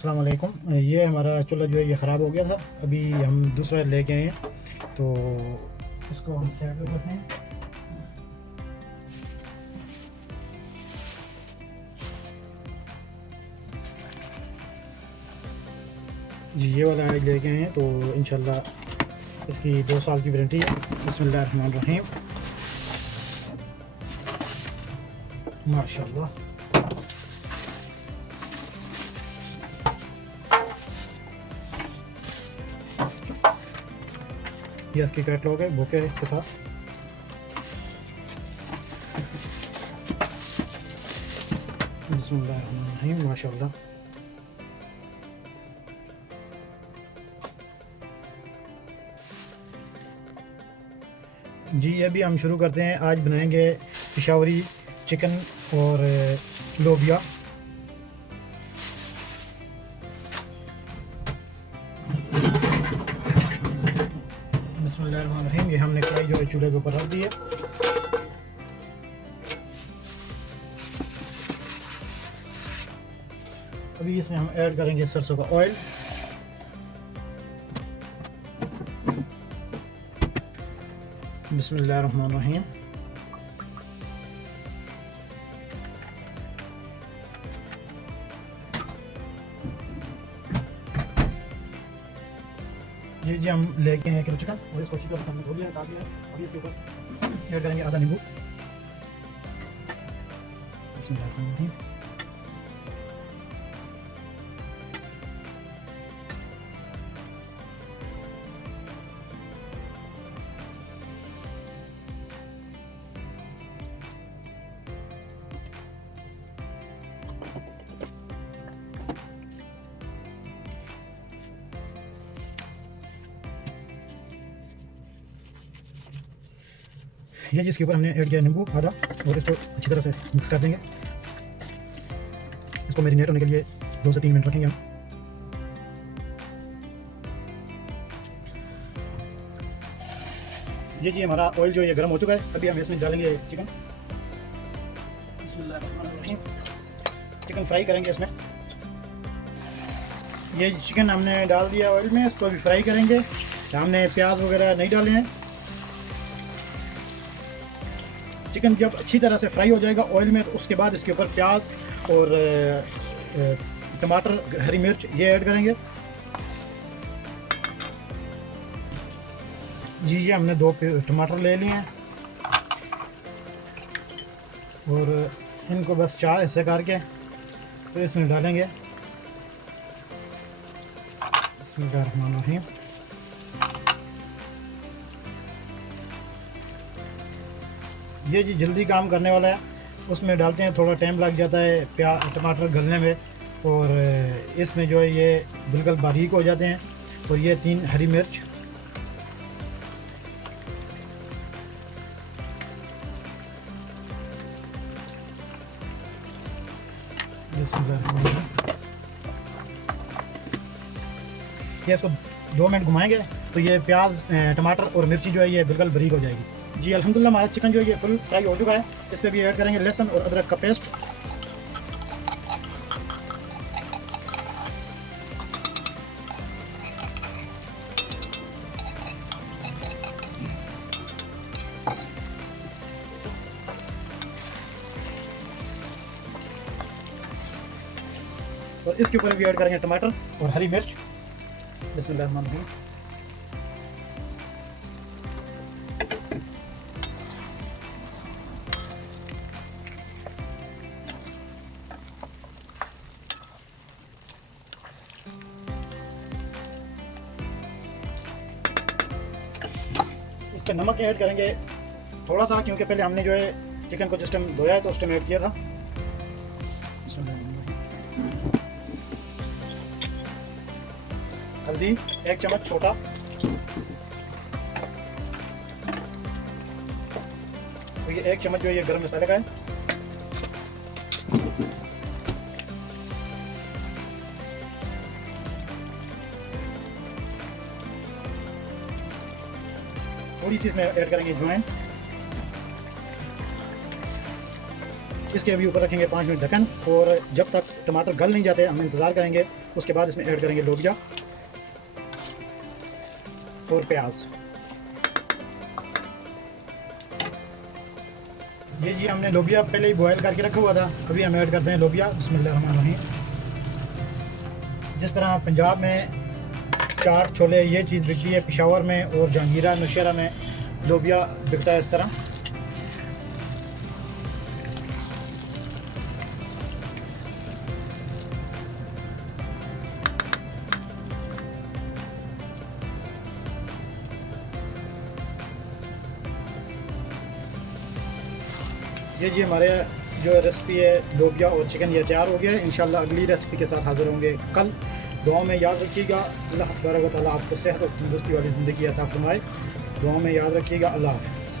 अस्सलाम वालेकुम। ये हमारा चूल्हा जो है ये ख़राब हो गया था, अभी हम दूसरा लेके आए हैं तो इसको हम साइड पे रखते हैं। जी ये वाला आज लेके आए हैं तो इंशाल्लाह इसकी 2 साल की वारंटी है। बिस्मिल्लाहिर्रहमानिर्रहीम। माशाल्लाह। ये इसकी कैटलॉग है, बुक है इसके साथ। बिस्मिल्लाहिर्रहमानिर्रहीम। माशाल्लाह। जी अभी हम शुरू करते हैं। आज बनाएंगे पेशावरी चिकन और लोबिया। बिस्मिल्लाहिर्रहमानिर्रहीम। ये हमने कढ़ाई जो है चूल्हे के ऊपर रख दी है। अभी इसमें हम ऐड करेंगे सरसों का ऑयल। बिस्मिल्लाहिर्रहमानिर्रहीम। जी हम लेके हैं किलो चिकन और इसको अच्छी तरह से हमने धो लिया है, काट लिया है। अभी इसके ऊपर ऐड करेंगे आधा नींबू। बिस्मिल्लाहिर्रहमानिर्रहीम। ये जिसके ऊपर हमने ऐड किया नींबू आधा, और इसको अच्छी तरह से मिक्स कर देंगे। इसको मैरिनेट होने के लिए 2 से 3 मिनट रखेंगे हम। जी हमारा ऑयल जो ये गर्म हो चुका है। अभी हम इसमें डालेंगे चिकन। बिस्मिल्लाहिर्रहमानिर्रहीम। चिकन फ्राई करेंगे इसमें। ये चिकन हमने डाल दिया ऑयल में, इसको अभी फ्राई करेंगे। हमने प्याज वगैरह नहीं डाले हैं। चिकन जब अच्छी तरह से फ्राई हो जाएगा ऑयल में तो उसके बाद इसके ऊपर प्याज और टमाटर, हरी मिर्च ये ऐड करेंगे। जी ये हमने 2 टमाटर ले लिए हैं और इनको बस 4 हिस्से करके तो इसमें डालेंगे। बिस्मिल्लाहिर्रहमानिर्रहीम। ये जी जल्दी काम करने वाला है, उसमें डालते हैं थोड़ा टाइम लग जाता है टमाटर गलने में, और इसमें जो है ये बिल्कुल बारीक हो जाते हैं। और ये 3 हरी मिर्च। ये इसको 2 मिनट घुमाएंगे तो ये प्याज, टमाटर और मिर्ची जो है ये बिल्कुल बारीक हो जाएगी। जी अल्हम्दुलिल्लाह हमारा चिकन जो है ये फुल फ्राई हो चुका है। इस पर भी ऐड करेंगे लहसुन और अदरक का पेस्ट। और इसके ऊपर भी ऐड करेंगे टमाटर और हरी मिर्च। बिस्मिल्लाहिर्रहमानिर्रहीम। इस पर नमक ऐड करेंगे थोड़ा सा, क्योंकि पहले हमने जो है चिकन को जिस टाइम धोया है तो उस टाइम ऐड किया था। हल्दी 1 चम्मच छोटा। तो ये 1 चम्मच जो है ये गरम मसाले का है। थोड़ी सी इसमें ऐड करेंगे अजवाइन। इसके अभी ऊपर रखेंगे 5 मिनट ढक्कन, और जब तक टमाटर गल नहीं जाते हम इंतज़ार करेंगे। उसके बाद इसमें ऐड करेंगे लोबिया और प्याज। ये जी हमने लोबिया पहले ही बॉयल करके रखा हुआ था, अभी हम ऐड करते हैं लोबिया। बिस्मिल्लाहिर्रहमानिर्रहीम। जिस तरह पंजाब में चाट छोले ये चीज़ बिकती है, पेशावर में और जहांगीरा नौशहरा में लोबिया बिकता है इस तरह। ये जी हमारे जो रेसिपी है लोबिया और चिकन ये तैयार हो गया है। इंशाल्लाह अगली रेसिपी के साथ हाज़िर होंगे कल। दुआ में याद रखिएगा, अल्लाह तबारक व तआला आपको सेहत और तंदुरुस्ती वाली ज़िंदगी अता फरमाए। दुआ में याद रखिएगा। अल्लाह हाफ़िज़।